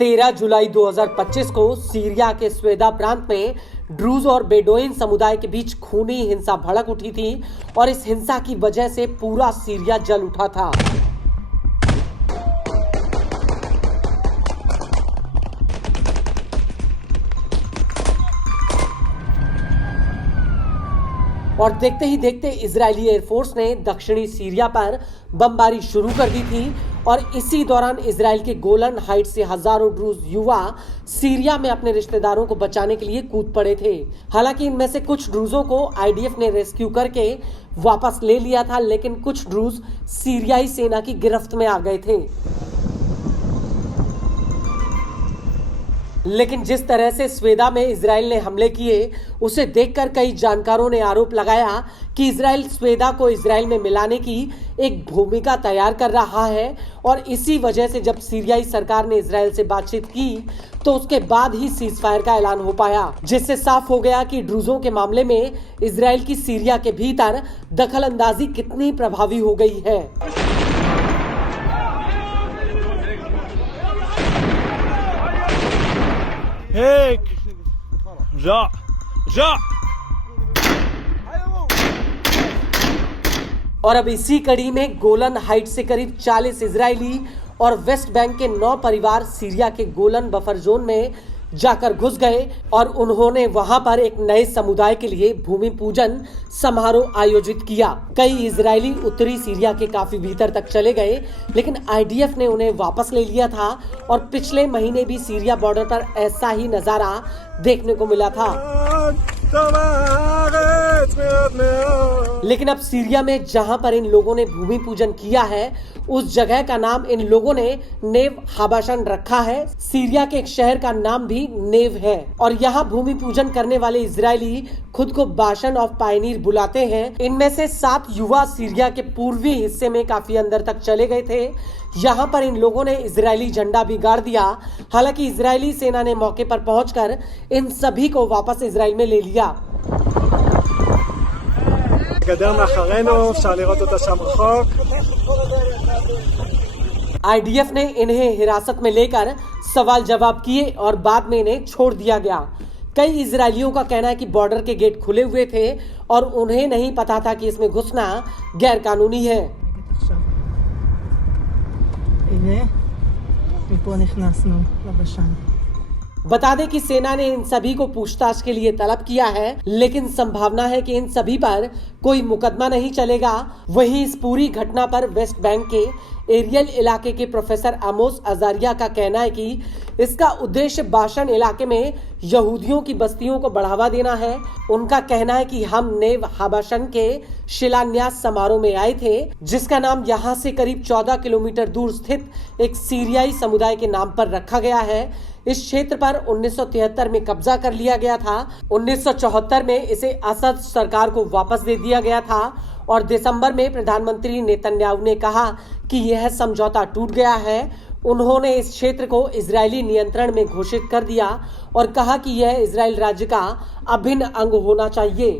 तेरह जुलाई 2025 को सीरिया के स्वेदा प्रांत में ड्रूज और बेडोइन समुदाय के बीच खूनी हिंसा भड़क उठी थी और इस हिंसा की वजह से पूरा सीरिया जल उठा था। और देखते ही देखते इजरायली एयरफोर्स ने दक्षिणी सीरिया पर बमबारी शुरू कर दी थी और इसी दौरान इजराइल के गोलन हाइट से हजारों ड्रूज युवा सीरिया में अपने रिश्तेदारों को बचाने के लिए कूद पड़े थे। हालांकि इनमें से कुछ ड्रूजों को आईडीएफ ने रेस्क्यू करके वापस ले लिया था, लेकिन कुछ ड्रूज सीरियाई सेना की गिरफ्त में आ गए थे। लेकिन जिस तरह से स्वेदा में इजराइल ने हमले किए, उसे देखकर कई जानकारों ने आरोप लगाया कि इजराइल स्वेदा को इजराइल में मिलाने की एक भूमिका तैयार कर रहा है और इसी वजह से जब सीरियाई सरकार ने इजराइल से बातचीत की तो उसके बाद ही सीजफायर का ऐलान हो पाया, जिससे साफ हो गया कि ड्रूजों के मामले में इजराइल की सीरिया के भीतर दखल अंदाजी कितनी प्रभावी हो गई है। और अब इसी कड़ी में गोलन हाइट से करीब 40 इजरायली और वेस्ट बैंक के 9 परिवार सीरिया के गोलन बफर जोन में जाकर घुस गए और उन्होंने वहां पर एक नए समुदाय के लिए भूमि पूजन समारोह आयोजित किया। कई इजरायली उत्तरी सीरिया के काफी भीतर तक चले गए, लेकिन आईडीएफ ने उन्हें वापस ले लिया था और पिछले महीने भी सीरिया बॉर्डर पर ऐसा ही नजारा देखने को मिला था। लेकिन अब सीरिया में जहां पर इन लोगों ने भूमि पूजन किया है, उस जगह का नाम इन लोगों ने नेव हाबाशन रखा है। सीरिया के एक शहर का नाम भी नेव है और यहाँ भूमि पूजन करने वाले इजरायली खुद को बाशन ऑफ पायनीर बुलाते हैं। इनमें से 7 युवा सीरिया के पूर्वी हिस्से में काफी अंदर तक चले गए थे। यहाँ पर इन लोगों ने इजरायली झंडा भी गाड़ दिया। हालांकि इजरायली सेना ने मौके पर पहुंचकर इन सभी को वापस इजराइल में ले लिया। आईडीएफ ने इन्हें हिरासत में लेकर सवाल जवाब किए और बाद में इन्हें छोड़ दिया गया। कई इजरायलियों का कहना है कि बॉर्डर के गेट खुले हुए थे और उन्हें नहीं पता था कि इसमें घुसना गैर कानूनी है। बता दें कि सेना ने इन सभी को पूछताछ के लिए तलब किया है, लेकिन संभावना है कि इन सभी पर कोई मुकदमा नहीं चलेगा। वहीं इस पूरी घटना पर वेस्ट बैंक के एरियल इलाके के प्रोफेसर आमोस अजारिया का कहना है कि इसका उद्देश्य बाशन इलाके में यहूदियों की बस्तियों को बढ़ावा देना है। उनका कहना है कि हम नेव हाबाशन के शिलान्यास समारोह में आए थे, जिसका नाम यहाँ से करीब 14 किलोमीटर दूर स्थित एक सीरियाई समुदाय के नाम पर रखा गया है। इस क्षेत्र पर 1973 में कब्जा कर लिया गया था। 1974 में इसे असद सरकार को वापस दे दिया गया था और दिसंबर में प्रधानमंत्री नेतन्याहू ने कहा कि यह समझौता टूट गया है। उन्होंने इस क्षेत्र को इजरायली नियंत्रण में घोषित कर दिया और कहा कि यह इजराइल राज्य का अभिन्न अंग होना चाहिए।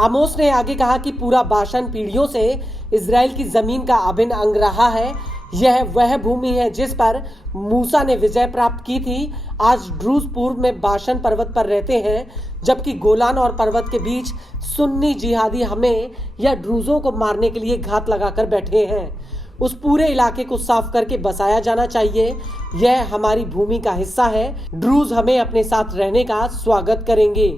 आमोस ने आगे कहा कि पूरा बाशन पीढ़ियों से इजराइल की जमीन का अभिन्न अंग रहा है। यह वह भूमि है जिस पर मूसा ने विजय प्राप्त की थी। आज ड्रूज पूर्व में बाशन पर्वत पर रहते हैं, जबकि गोलान और पर्वत के बीच सुन्नी जिहादी हमें या ड्रूजों को मारने के लिए घात लगाकर बैठे हैं। उस पूरे इलाके को साफ करके बसाया जाना चाहिए। यह हमारी भूमि का हिस्सा है। ड्रूज हमें अपने साथ रहने का स्वागत करेंगे।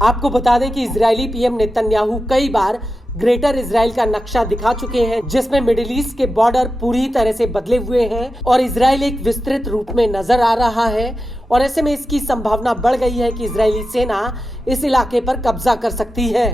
आपको बता दें कि इजरायली पीएम नेतन्याहू कई बार ग्रेटर इजराइल का नक्शा दिखा चुके हैं, जिसमें मिडिल ईस्ट के बॉर्डर पूरी तरह से बदले हुए हैं और इजराइल एक विस्तृत रूप में नजर आ रहा है। और ऐसे में इसकी संभावना बढ़ गई है कि इजरायली सेना इस इलाके पर कब्जा कर सकती है।